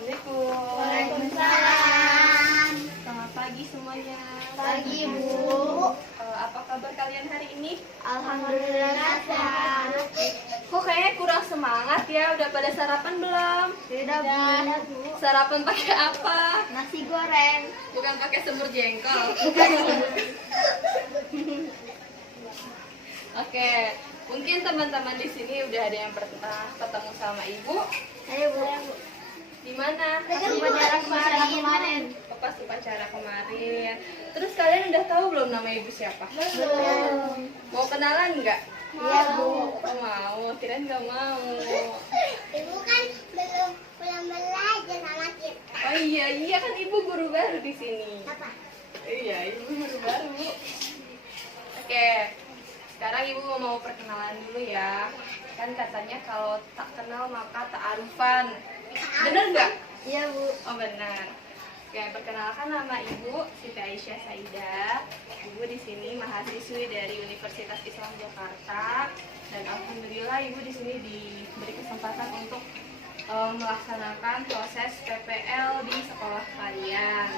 Assalamualaikum. Waalaikumsalam. Selamat pagi semuanya. Pagi, Bu. Apa kabar kalian hari ini? Alhamdulillah sehat. Kok kayaknya kurang semangat ya? Udah pada sarapan belum? Sudah, Bu. Sarapan pakai apa? Nasi goreng. Bukan pakai semur jengkol. Oke, mungkin teman-teman di sini udah ada yang pernah ketemu sama ibu. Ayo, Bu. Di mana? Upacara kemarin. Pas upacara kemarin. Terus kalian udah tahu belum nama ibu siapa? Belum. Mau kenalan nggak? Iya, Bu. Oh, mau, kirain nggak mau. Ibu kan belum belajar sama kita. Oh iya kan ibu guru baru di sini. Apa? Iya, ibu guru baru. Oke, sekarang ibu mau perkenalan dulu ya. Kan katanya kalau tak kenal maka tak arufan. Bener nggak? Iya, Bu. Oh benar. Oke, perkenalkan nama Ibu Siti Aisyah Saidah. Ibu di sini mahasiswi dari Universitas Islam Jakarta dan alhamdulillah Ibu di sini diberi kesempatan untuk melaksanakan proses PPL di sekolah kalian.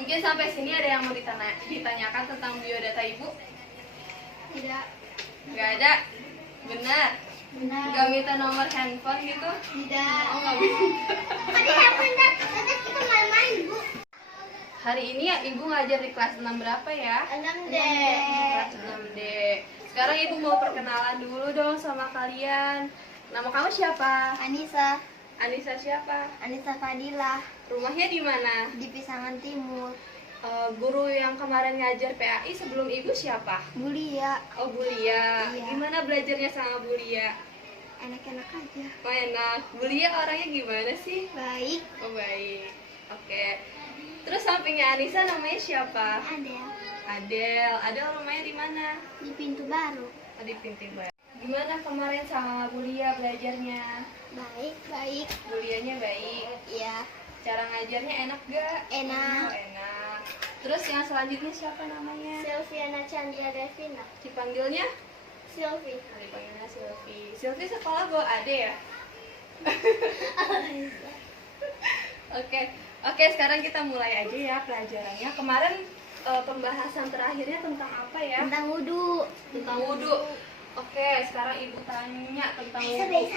Mungkin sampai sini ada yang mau ditanyakan tentang biodata Ibu? Tidak. Nggak ada? Benar? Benar. Nggak minta nomor handphone gitu? Tidak. Oh nggak bisa. Tadi handphone tadi kita main-main, Bu. Hari ini ya Ibu ngajar di kelas 6 berapa ya? 6D. Kelas 6D. Sekarang Ibu mau perkenalan dulu dong sama kalian. Nama kamu siapa? Anissa. Anissa siapa? Anissa Fadilah Rumahnya di mana? di Pisangan Timur. Guru yang kemarin ngajar PAI sebelum Ibu siapa? Bulia. Oh, Bu Lia. Iya. Gimana belajarnya sama Bu Lia? Enak-enak aja. Oh, enak. Bu Lia orangnya gimana sih? Baik. Oh, baik. Oke. Terus sampingnya Anissa namanya siapa? Ada Adel. Adel rumahnya di mana? di pintu baru. Oh, di Pintu Baru. Gimana kemarin sama Bu Lia belajarnya? Baik, baik. Bu Lianya baik. Iya. Cara ngajarnya enak gak? Enak. Oh, enak. Terus yang selanjutnya siapa namanya? Silviana Chandra Devina. Dipanggilnya? Silvi. Dipanggilnya Silvi. Silvi sekolah bawa ade ya? Oke, sekarang kita mulai aja ya pelajarannya. Kemarin pembahasan terakhirnya tentang apa ya? Tentang wudhu. Tentang wudhu. Oke, sekarang Ibu tanya tentang wudhu.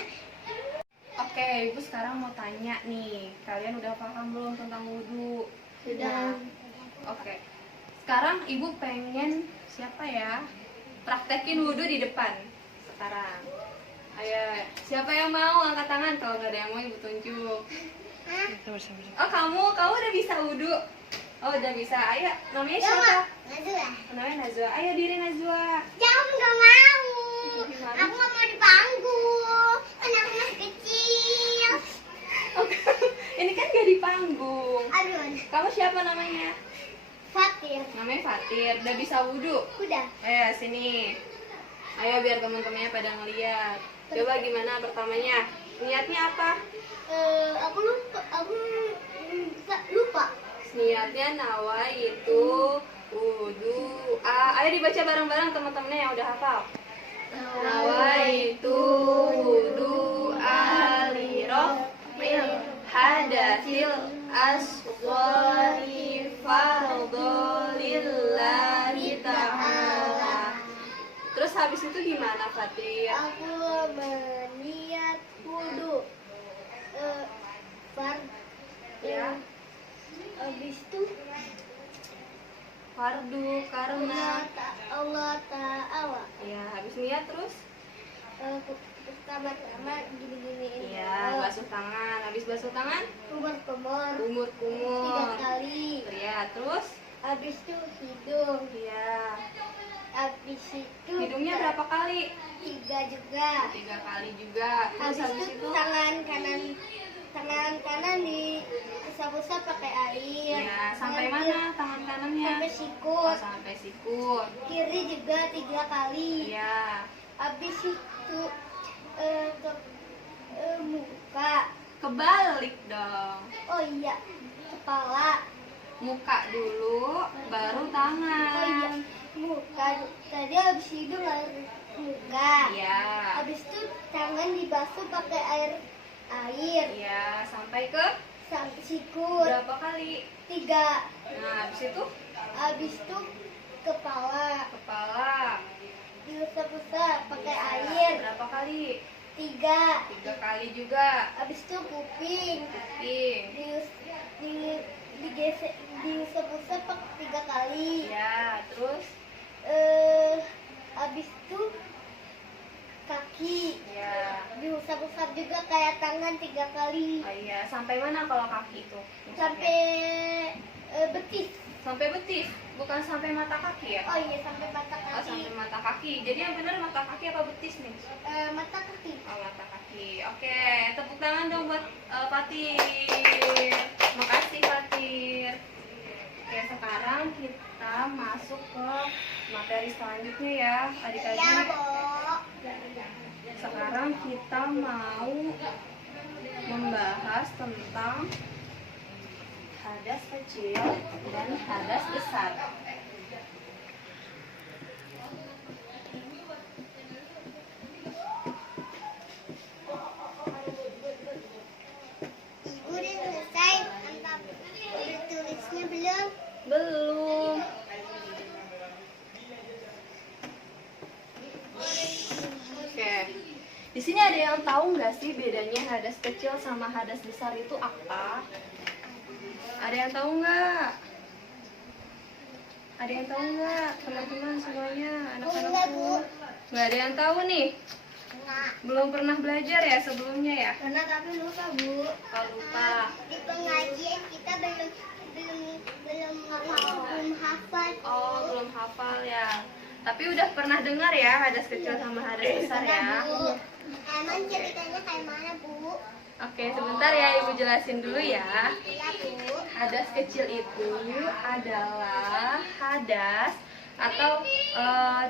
Oke, Ibu sekarang mau tanya nih. Kalian udah paham belum tentang wudhu? Sudah. Oke. Sekarang Ibu pengen siapa ya? Praktekin wudhu di depan. Sekarang. Ayo, siapa yang mau angkat tangan? Kalau nggak ada yang mau Ibu tunjuk. Oh, kamu udah bisa wudhu? Oh, udah bisa. Ayo, namanya siapa? Najwa. Namanya Najwa. Ayo diri Najwa. Jangan, nggak mau. Gimana? Aku nggak mau dipanggul. Kan aku masih kecil. Oke. Ini kan gak di panggung. Aduh. Kamu siapa namanya? Fatir. Namanya Fatir. Udah bisa wudhu? Udah. Ayo sini. Ayo biar teman-temannya pada ngeliat. Coba gimana pertamanya? Niatnya apa? Aku lupa. Niatnya nawaitu wudhu. Ayo dibaca bareng-bareng teman-temannya yang udah hafal. Nawaitu wudhu alirofil hadasil asghari fardolillahi ta'ala. Terus habis itu gimana Fatir? Aku berniat wudhu. Ya. Habis itu Fardu karena Allah Ta'ala. ya habis niat terus Pertama-tama gini-gini. iya basuh tangan. Habis basuh tangan Kumur-kumur. kumur-kumur 3 kali. ya terus Habis itu hidung. ya Habis itu hidungnya berapa kali? 3 juga. 3 kali juga. Terus Habis itu tangan kanan diusap-usap pakai air. ya sampai mana tangan kanannya? Sampai sikut. Oh, sampai sikut. Kiri juga 3 kali. ya Habis itu muka. kebalik dong. Oh iya, kepala. Muka dulu baru Oh iya, tangan. muka. Tadi habis hidung harus muka. Iya. Habis itu tangan dibasuh pakai air air. Ya, sampai ke Sampai siku. berapa kali? 3. Nah, habis itu Habis itu kepala. kepala. Diusap-usap pakai Ya, air. berapa kali? 3. 3 kali juga. Habis itu kuping. Kuping. Digesek, diusap-usap pakai 3 kali. Ya, terus Habis itu kaki. ya. Diusap-usap juga kayak tangan 3 kali. Oh iya, sampai mana kalau kaki itu? Sampai betis. Sampai betis, bukan sampai mata kaki ya? Oh iya, sampai mata Oh, kaki. sampai mata kaki. Jadi yang benar mata kaki apa betis nih? Mata kaki. Oh, mata kaki. Oke, tepuk tangan dong buat Fatir. Makasih Fatir. Oke, sekarang kita masuk ke materi selanjutnya ya, Ya, adik-adik. Bu. Sekarang kita mau membahas tentang hadas kecil dan hadas besar. Ibu udah selesai. Mantap. Udah tulisnya belum? Belum. Oke. Di sini ada yang tahu nggak sih bedanya hadas kecil sama hadas besar itu apa? Ada yang tahu nggak? Ada yang tahu nggak? Teman-teman semuanya, Enggak, anak-anakku. Bu. Nggak ada yang tahu nih. Enggak. Belum pernah belajar ya sebelumnya ya? Pernah tapi lupa, Bu. Oh, lupa. Di pengajian kita belum hafal. Oh, belum hafal ya. Tapi udah pernah dengar ya hadas kecil sama hadas besar ya? Bu. Emang ceritanya kayak mana, Bu? Oke, sebentar ya Ibu jelasin dulu ya. Ya, Bu. Hadas kecil itu adalah hadas atau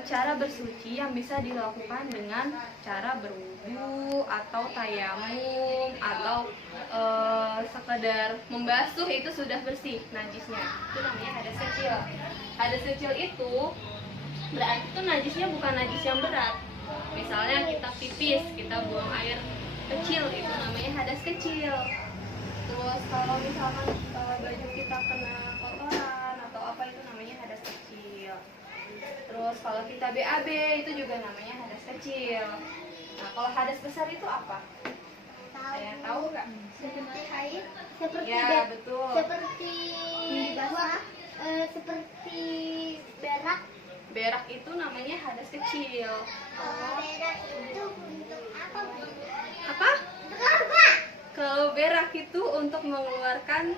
cara bersuci yang bisa dilakukan dengan cara berwudu atau tayamum atau sekedar membasuh itu sudah bersih najisnya. Itu namanya hadas kecil. Hadas kecil itu berarti itu najisnya bukan najis yang berat. Misalnya kita pipis, kita buang air kecil, itu namanya hadas kecil. Terus kalau misalkan baju kita kena kotoran atau apa, itu namanya hadas kecil. Terus kalau kita BAB itu juga namanya hadas kecil. Nah, kalau hadas besar itu apa? Ada yang tahu nggak? Seperti air, seperti Ya, betul. seperti seperti berak. Berak itu namanya hadas kecil. Berak itu untuk apa, Bu? Apa? Untuk apa? Kalau berak itu untuk mengeluarkan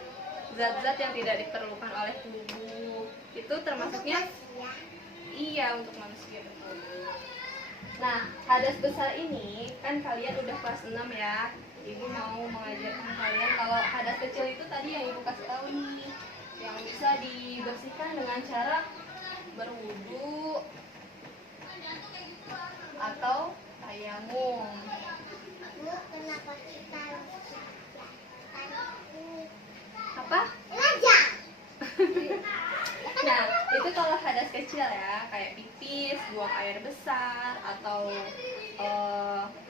zat-zat yang tidak diperlukan oleh tubuh. Itu termasuknya Ya. iya untuk manusia, betul. Nah, hadas besar ini kan kalian udah kelas 6 ya. Ibu mau mengajarkan kalian kalau hadas kecil itu tadi yang Ibu kasih tahu nih, yang bisa dibersihkan dengan cara berwudu atau tayamum. Bu, kenapa kita Apa? belajar? Nah, itu kalau hadas kecil ya, kayak pipis, buang air besar, atau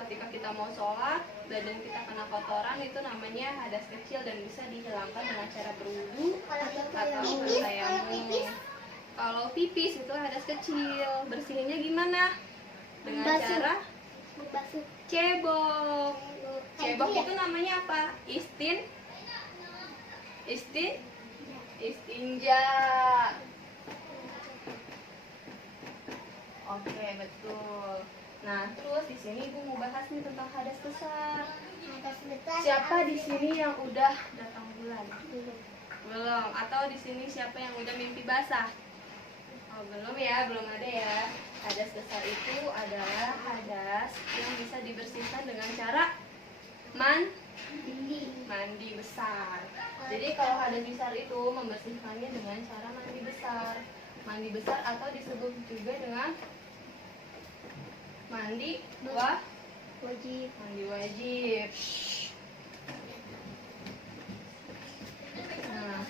ketika kita mau sholat, badan kita kena kotoran, itu namanya hadas kecil dan bisa dihilangkan dengan cara berwudu atau bertayamum. Kalau pipis itu hadas kecil, bersihinnya gimana? Dengan Basuh. cara Basuh. cebok. Cebok Kayak itu namanya apa? Istinja. Oke, betul. Nah, terus di sini Ibu mau bahas nih tentang hadas besar. Atas besar. Siapa di sini yang udah datang bulan? Belum. Atau di sini siapa yang udah mimpi basah? Oh, belum ya, belum ada ya. Hadas besar itu adalah hadas yang bisa dibersihkan dengan cara mandi besar. Jadi kalau hadas besar itu membersihkannya dengan cara mandi besar. Mandi besar atau disebut juga dengan mandi Wajib. mandi wajib. Nah,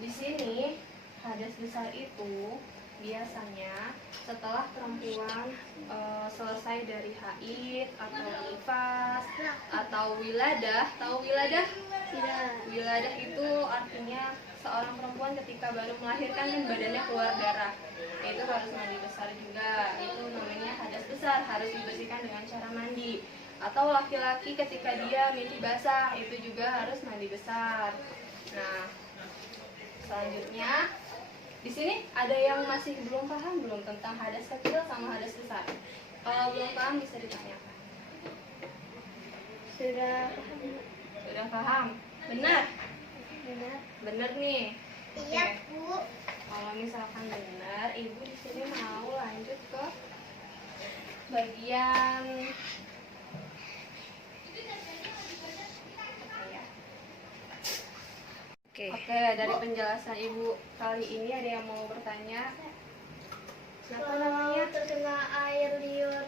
di sini hadas besar itu biasanya setelah perempuan selesai dari haid atau nifas atau wiladah. Tahu wiladah? Tidak. Wiladah itu artinya seorang perempuan ketika baru melahirkan dan badannya keluar darah. Itu harus mandi besar juga. Itu namanya hadas besar, harus dibersihkan dengan cara mandi. Atau laki-laki ketika dia mimpi basah, itu juga harus mandi besar. Nah, selanjutnya di sini ada yang masih belum paham belum tentang hadas kecil sama hadas besar? Kalau belum paham bisa ditanyakan. Sudah paham. Sudah paham? Benar? Benar. Benar nih. Iya, Oke. Bu. Kalau misalkan benar, ibu di sini mau lanjut ke bagian apa ya? Oke, dari penjelasan ibu kali ini ada yang mau bertanya? Apa namanya? Kalau terkena air liur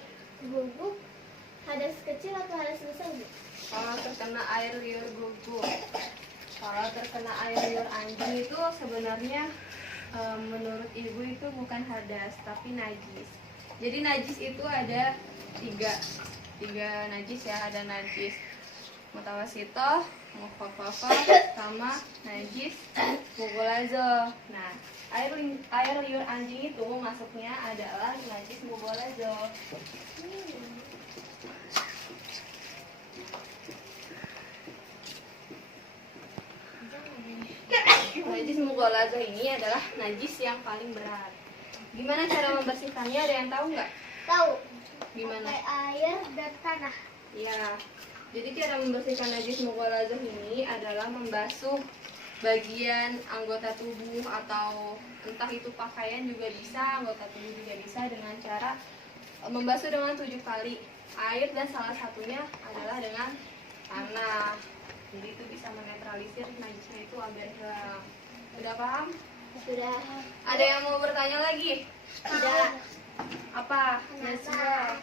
gugup, hadas kecil atau hadas besar, Bu? Kalau terkena air liur gugup, kalau terkena air liur anjing itu sebenarnya menurut ibu itu bukan hadas tapi najis. Jadi najis itu ada tiga najis ya, ada najis mutawasitoh, mukhafafah, sama najis mughalazoh. Nah, air liur anjing itu masuknya adalah najis mughalazoh. Najis mughalazoh ini adalah najis yang paling berat. Gimana cara membersihkannya? Ada yang tahu nggak? Tahu. Gimana? Pakai air dan tanah. Ya, jadi cara membersihkan najis mughalazoh ini adalah membasuh bagian anggota tubuh atau entah itu pakaian juga bisa, anggota tubuh juga bisa dengan cara membasuh dengan 7 kali air dan salah satunya adalah dengan tanah. Jadi itu bisa menetralisir najisnya itu agar hilang. Sudah paham? Sudah. Ada yang mau bertanya lagi? Tidak. Apa? Kenapa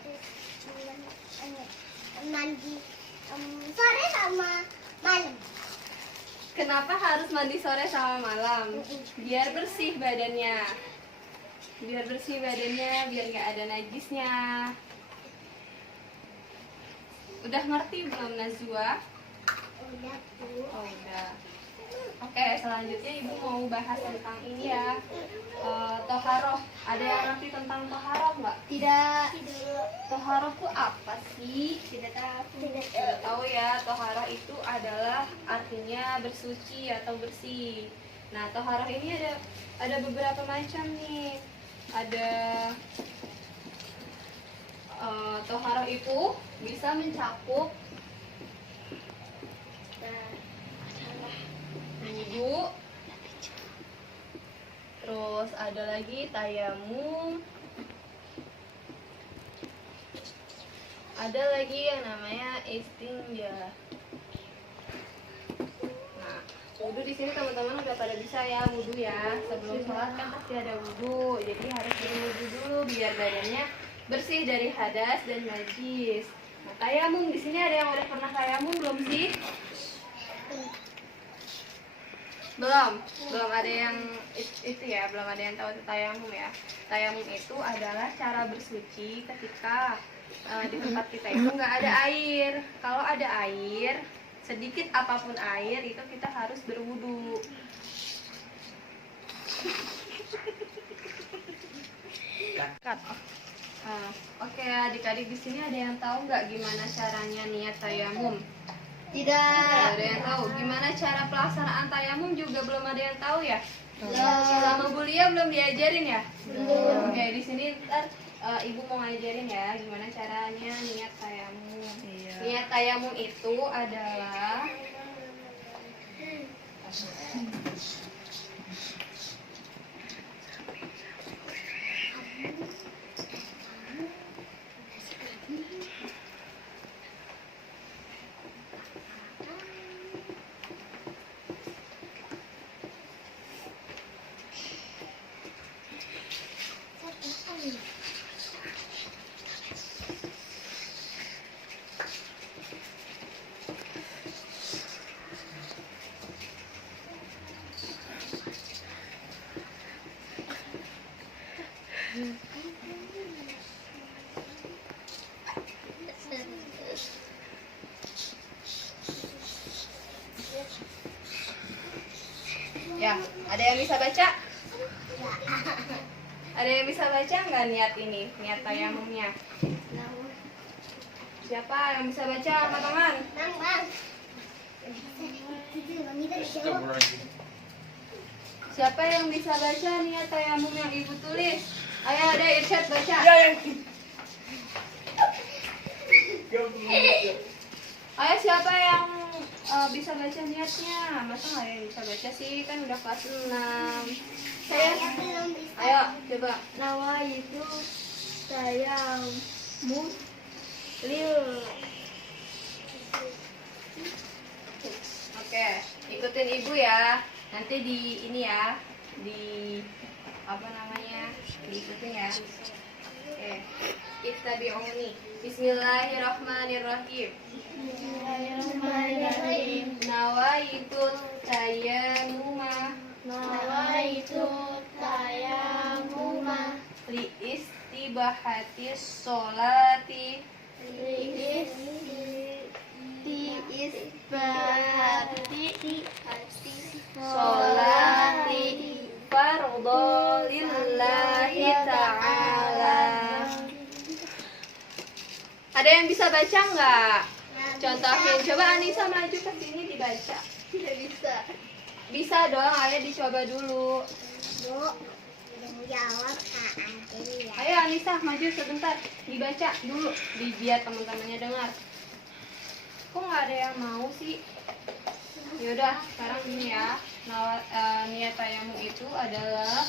mandi sore sama malam? Kenapa harus mandi sore sama malam? Biar bersih badannya. Biar bersih badannya, biar nggak ada najisnya. Udah ngerti belum Nazwa? Udah, Bu. Oh udah. Oke, selanjutnya ibu mau bahas tentang ini ya. Toharoh. Ada yang ngerti tentang toharoh nggak? Tidak. Toharoh itu apa sih? Tidak tahu. Tidak tahu ya. Toharoh itu adalah artinya bersuci atau bersih. Nah, toharoh ini ada beberapa macam nih. Ada toharoh itu bisa mencakup wudu, terus ada lagi tayamum, ada lagi yang namanya istinja. Nah, wudu di sini teman-teman udah pada bisa ya wudu ya. Sebelum sholat kan pasti ada wudu, jadi harus berwudu dulu biar badannya bersih dari hadas dan najis. Nah, tayamum di sini ada yang udah pernah tayamum belum sih? Belum ada yang itu ya, belum ada yang tahu tayamum ya. Tayamum itu adalah cara bersuci ketika di tempat kita itu nggak ada air. Kalau ada air, sedikit apapun air itu kita harus berwudu. Oke, adik-adik di sini ada yang tahu nggak gimana caranya niat tayamum? Tidak. Ada yang tahu gimana cara pelaksanaan tayamum juga belum ada yang tahu ya? Belum. Sama Bu Lia belum diajarin ya? Belum. Oke, di sini ntar ibu mau ngajarin ya gimana caranya niat tayamum. Niat tayamum itu adalah Ya, ada yang bisa baca? Ada yang bisa baca nggak niat ini, niat tayamumnya? Siapa yang bisa baca, angkat tangan? Siapa yang bisa baca niat tayamum yang ibu tulis? Ayo, ada Irsyad baca. Ayo, siapa yang bisa baca niatnya? Masa nggak ada yang bisa baca sih? Kan udah kelas 6. Saya belum bisa. Ayo, coba. Nawa itu saya lil. Oke, ikutin ibu ya. Nanti di ini ya, di apa namanya? Diikutin ya. Oke. Ittabi'uni. Bismillahirrahmanirrahim. Bismillahirrahmanirrahim. Nawaitu tayammuma Nawa itu saya li istibahatis sholati sholati fardhu lillahi ta'ala. Ada yang bisa baca nggak? Contohin, coba Anissa maju ke sini dibaca. tidak bisa. Bisa dong, ayo dicoba dulu. Bu, jawab ya. Ayo Anissa maju sebentar, dibaca dulu, biar teman-temannya dengar. Kok nggak ada yang mau sih? Yaudah, sekarang gini ya. Niat tayamum itu adalah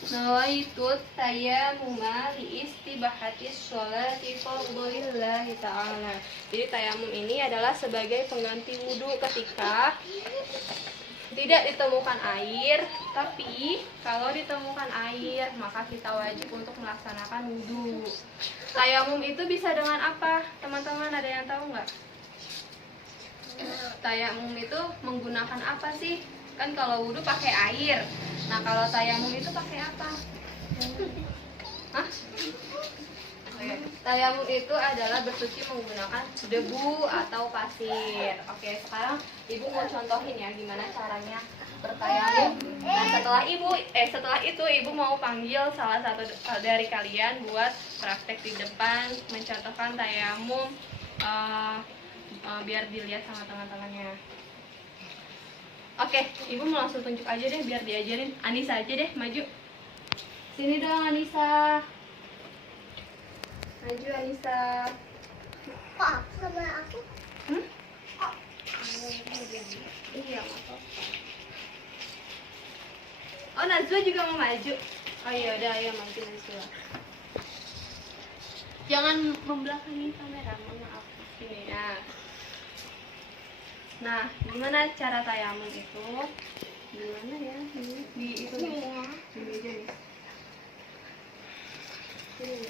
nawaitu tayammuma li istibahatis sholati fardhillahi ta'ala. Jadi tayamum ini adalah sebagai pengganti wudhu ketika tidak ditemukan air, tapi kalau ditemukan air maka kita wajib untuk melaksanakan wudhu. Tayamum itu bisa dengan apa? Teman-teman ada yang tahu nggak? Tayamum itu menggunakan apa sih? Kan kalau wudhu pakai air. Nah kalau tayamum itu pakai apa? Hah? Tayamum itu adalah bersuci menggunakan debu atau pasir. Oke, sekarang ibu mau contohin ya gimana caranya bertayamum. Nah setelah itu ibu mau panggil salah satu dari kalian buat praktek di depan mencontohkan tayamum, biar dilihat sama teman-temannya. Oke, ibu mau langsung tunjuk aja deh biar diajarin. Anissa aja deh, maju. Sini dong Anissa. Maju Anissa. Kok sama aku? Iya, oh Najwa juga mau maju. Oh iya udah, ayo maju Najwa. Jangan membelakangi kamera, mohon maaf. Gini ya. Nah, gimana cara tayamum itu? Gimana ya? Di itu Ya. di meja nih. Sini.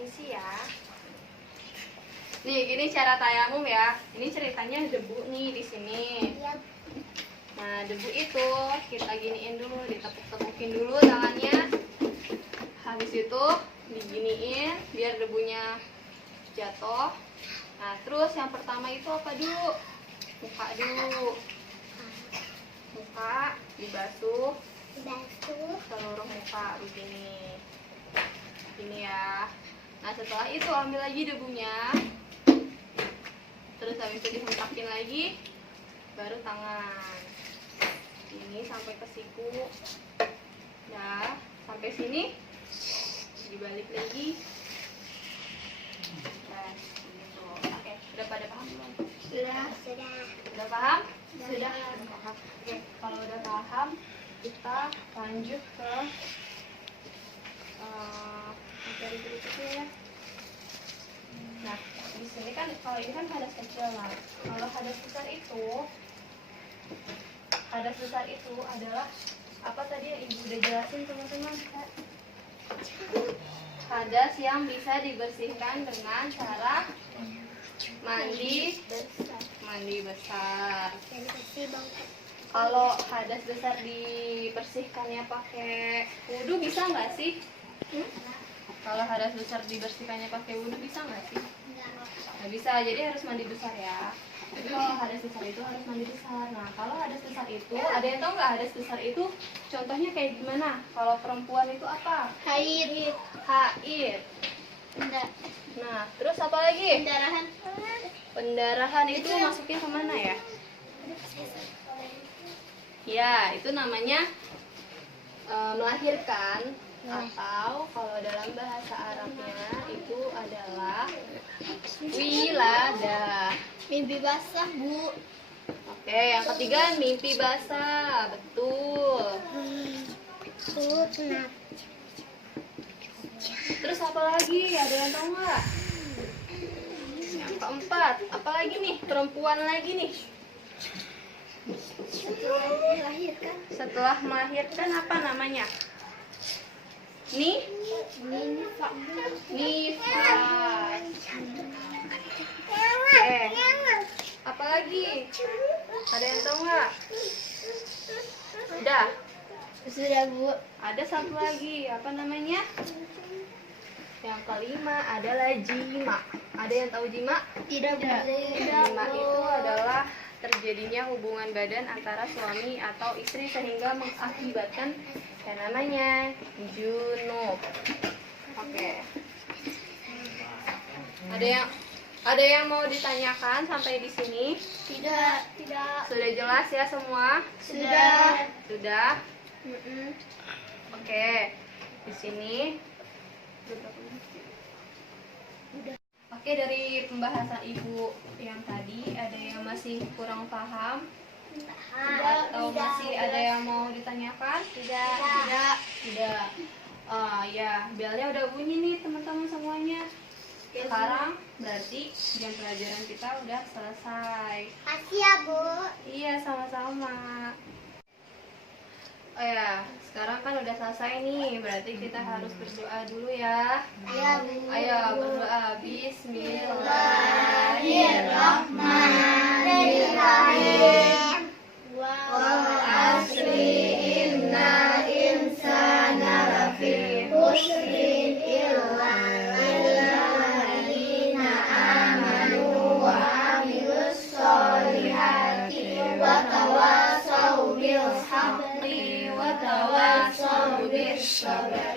Isi ya. Nih, gini cara tayamum ya. Ini ceritanya debu nih di sini. Nah, debu itu kita giniin dulu, ditepuk-tepukin dulu tangannya. Habis itu diginiin biar debunya jatuh. Nah, terus yang pertama itu apa dulu? Muka dulu. Muka dibasuh seluruh muka begini. Gini ya. Nah, setelah itu ambil lagi debunya. Terus habis itu dihempakin lagi, baru tangan. Ini sampai ke siku. Nah, sampai sini dibalik lagi. Nah, gitu. Oke, udah pada paham belum? Sudah. Udah paham? Sudah. Oke, kalau udah paham, kita lanjut ke materi berikutnya ya. Nah, di sini kan kalau ini kan hadas kecil. Nah, kalau hadas besar itu adalah apa tadi yang ibu udah jelasin teman-teman? Hadas yang bisa dibersihkan dengan cara mandi besar. Kalau hadas besar dibersihkannya pakai wudhu bisa nggak sih? Kalau hadas besar dibersihkannya pakai wudhu bisa nggak sih? Nggak bisa, jadi harus mandi besar ya. Jadi kalau hadas besar itu harus mandi besar. Nah, kalau hadas besar itu, ada yang tahu nggak hadas besar itu contohnya kayak gimana? Kalau perempuan itu apa? Haid. Haid. Pendarahan. Nah, terus apa lagi? Pendarahan itu masuknya kemana ya? Ya, itu namanya melahirkan, atau kalau dalam bahasa Arabnya itu adalah wiladah. Mimpi basah, Bu. Oke, yang ketiga mimpi basah, betul. Sunat. Terus apa lagi? Ada yang tahu nggak? Yang keempat, apa lagi nih? Perempuan lagi nih. Setelah melahirkan. Setelah melahirkan apa namanya? Nifas. Nifas. Apa lagi? Ada yang tahu nggak? Udah. Sudah, Bu. Ada satu lagi, apa namanya? Yang kelima adalah jima. Ada yang tahu jima? Tidak boleh. Jima itu adalah terjadinya hubungan badan antara suami atau istri sehingga mengakibatkan yang namanya junub. Oke. Ada yang mau ditanyakan sampai di sini? Tidak. Sudah jelas ya semua? Sudah. Sudah? Oke. Di sini. Oke, dari pembahasan Ibu yang tadi, ada yang masih kurang paham? Atau masih ada yang mau ditanyakan? Tidak. Ya, belnya udah bunyi nih teman-teman semuanya. Sekarang berarti jam pelajaran kita udah selesai. Kasih ya, Bu. Iya, sama-sama. Oh ya, sekarang kan udah selesai nih, berarti kita harus berdoa dulu ya. Iya, Bu. Ayo berdoa. Bismillahirrahmanirrahim. Wal asri innal insana lafi khusrin illa alladzina amanu wa amilus solihati wa tawasaw bil haqqi wa tawasaw bis sabr.